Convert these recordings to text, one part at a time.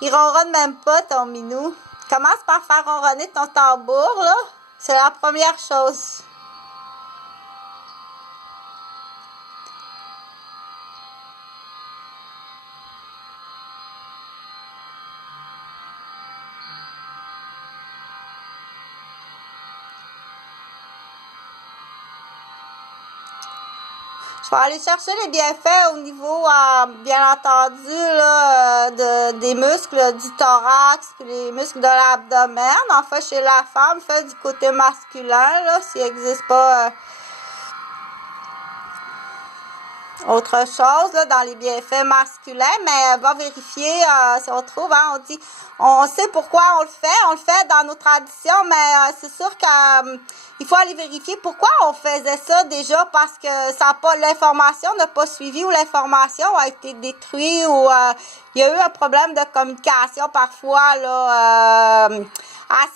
Il ronronne même pas, ton minou. Commence par faire ronronner ton tambour, là. C'est la première chose. Je vais aller chercher les bienfaits au niveau, bien entendu, là, des muscles du thorax puis les muscles de l'abdomen. En fait, chez la femme, fait du côté masculin, là, s'il n'existe pas autre chose là, dans les bienfaits masculins, mais va vérifier si on trouve, hein, on dit, on sait pourquoi on le fait dans nos traditions, mais c'est sûr qu'il faut aller vérifier pourquoi on faisait ça déjà, parce que ça a pas, l'information n'a pas suivi ou l'information a été détruite ou il y a eu un problème de communication parfois là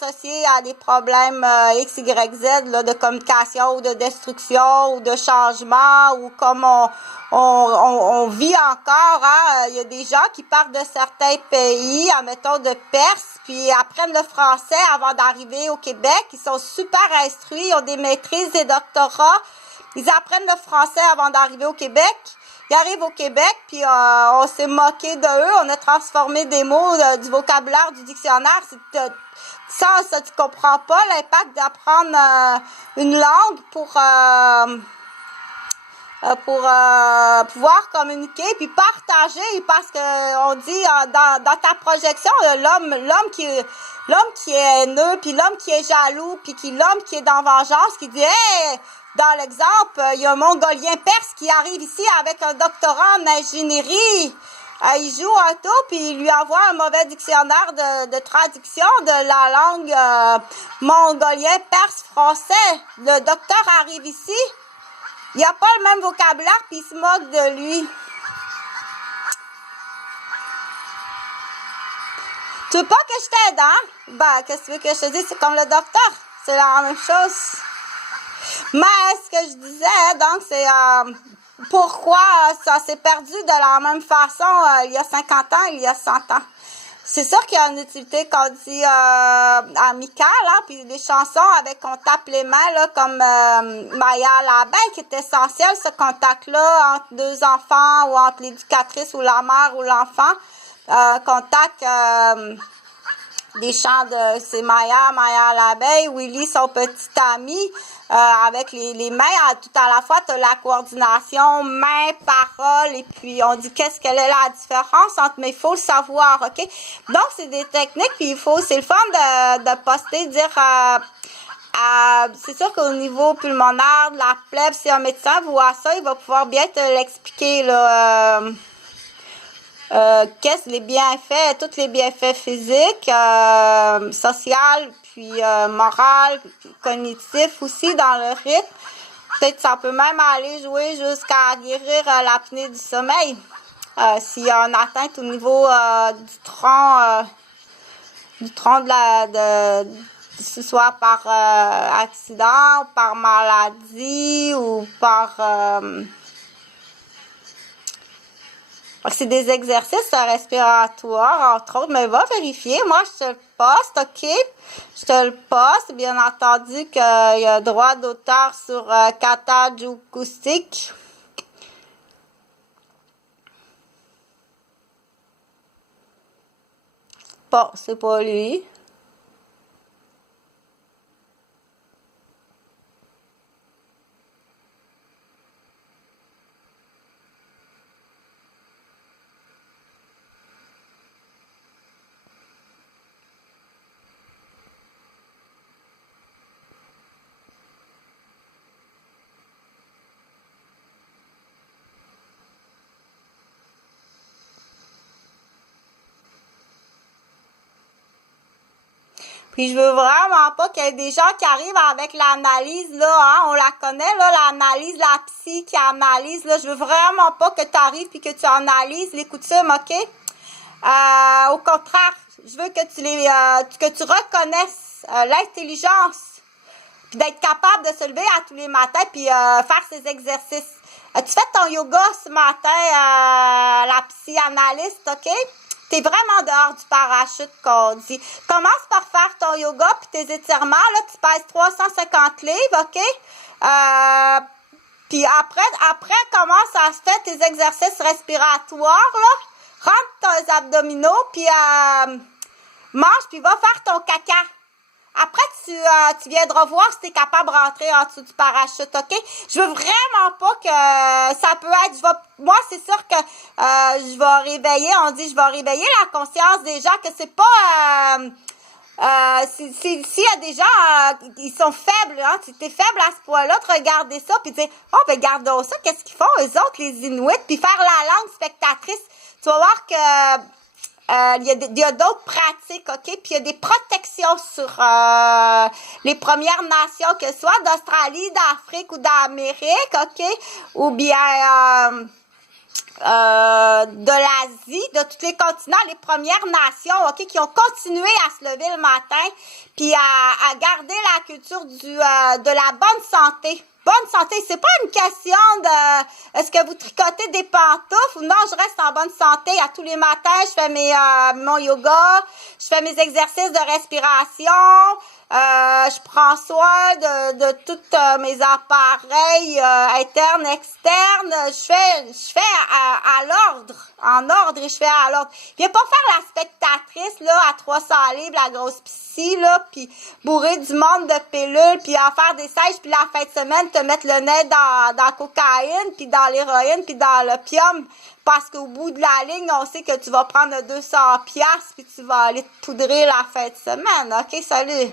associé à des problèmes X, Y, Z là, de communication ou de destruction ou de changement ou comme on vit encore, hein, il y a des gens qui partent de certains pays, admettons de Perse, puis apprennent le français avant d'arriver au Québec. Ils sont super instruits, ils ont des maîtrises, des doctorats. Ils apprennent le français avant d'arriver au Québec. Ils arrivent au Québec, puis on s'est moqué de eux. On a transformé des mots du vocabulaire du dictionnaire. Ça, tu comprends pas l'impact d'apprendre une langue pour pouvoir communiquer puis partager, parce que on dit dans ta projection l'homme qui est haineux puis l'homme qui est jaloux puis l'homme qui est dans vengeance qui dit hey, dans l'exemple il y a un Mongolien perse qui arrive ici avec un doctorat en ingénierie. Il joue un tour puis il lui envoie un mauvais dictionnaire de traduction de la langue mongolien perse français. Le docteur arrive ici. Il n'a pas le même vocabulaire, puis il se moque de lui. Tu veux pas que je t'aide, hein? Ben, qu'est-ce que tu veux que je te dise? C'est comme le docteur. C'est la même chose. Mais ce que je disais, donc, c'est pourquoi ça s'est perdu de la même façon il y a 50 ans, il y a 100 ans. C'est sûr qu'il y a une utilité qu'on dit amicale, hein, puis des chansons avec on tape les mains, là, comme Maya l'abeille, qui est essentiel, ce contact-là, entre deux enfants, ou entre l'éducatrice, ou la mère, ou l'enfant. Contact des chants de c'est Maya l'abeille, Willy, son petit ami, avec les mains, tout à la fois, tu as la coordination, main, parole, et puis on dit qu'est-ce qu'elle est la différence entre, mais il faut le savoir, ok? Donc, c'est des techniques, puis c'est le fun de poster, dire, c'est sûr qu'au niveau pulmonaire, de la plèbe, si un médecin voit ça, il va pouvoir bien te l'expliquer, là, qu'est-ce les bienfaits, tous les bienfaits physiques, social, puis moral, puis cognitif aussi dans le rythme. Peut-être ça peut même aller jouer jusqu'à guérir l'apnée du sommeil. S'il y a une atteinte au niveau du tronc ce soit par accident, par maladie ou par c'est des exercices respiratoires, entre autres, mais va vérifier. Moi, je te le poste, ok? Je te le poste. Bien entendu qu'il y a droit d'auteur sur Kata Acoustique. Bon, c'est pas lui. Puis je veux vraiment pas qu'il y ait des gens qui arrivent avec l'analyse, là, hein, on la connaît, là, l'analyse, la psy qui analyse, là, je veux vraiment pas que tu arrives puis que tu analyses les coutumes, ok? Au contraire, je veux que tu reconnaisses l'intelligence, puis d'être capable de se lever à tous les matins puis faire ces exercices. Tu fais ton yoga ce matin, la psychanalyste, ok? t'es vraiment dehors du parachute qu'on dit. Commence par faire ton yoga puis tes étirements. Là, tu pèses 350 livres, OK? Puis après, commence à faire tes exercices respiratoires, là. Rentre tes abdominaux, puis mange, puis va faire ton caca. Après, tu viendras voir si tu es capable de rentrer en dessous du parachute, OK? Je veux vraiment pas que ça peut être... moi, c'est sûr que je vais réveiller, on dit, je vais réveiller la conscience des gens que c'est pas... s'il y a des gens, ils sont faibles, hein, si t'es faible à ce point-là, de regarder ça, puis dire, oh, ben, gardons ça, qu'est-ce qu'ils font, eux autres, les Inuits, puis faire la langue spectatrice. Tu vas voir que il y a d'autres pratiques, OK? Puis il y a des protections sur les Premières Nations, que ce soit d'Australie, d'Afrique ou d'Amérique, OK? Ou bien de l'Asie, de tous les continents, les Premières Nations, OK, qui ont continué à se lever le matin, puis à garder la culture de la bonne santé. Bonne santé, c'est pas une question de est-ce que vous tricotez des pantoufles ou non, je reste en bonne santé. À tous les matins, je fais mon yoga, je fais mes exercices de respiration, je prends soin de tous mes appareils internes, externes. Je fais à l'ordre, en ordre, et je fais à l'ordre. Viens pas faire la spectatrice là à 300 livres, la grosse piscine là, puis bourrer du monde de pilules, puis en faire des sèches, puis la fin de semaine te mettre le nez dans la cocaïne, puis dans l'héroïne, puis dans l'opium. Parce qu'au bout de la ligne, on sait que tu vas prendre 200$, puis tu vas aller te poudrer la fin de semaine. OK, salut!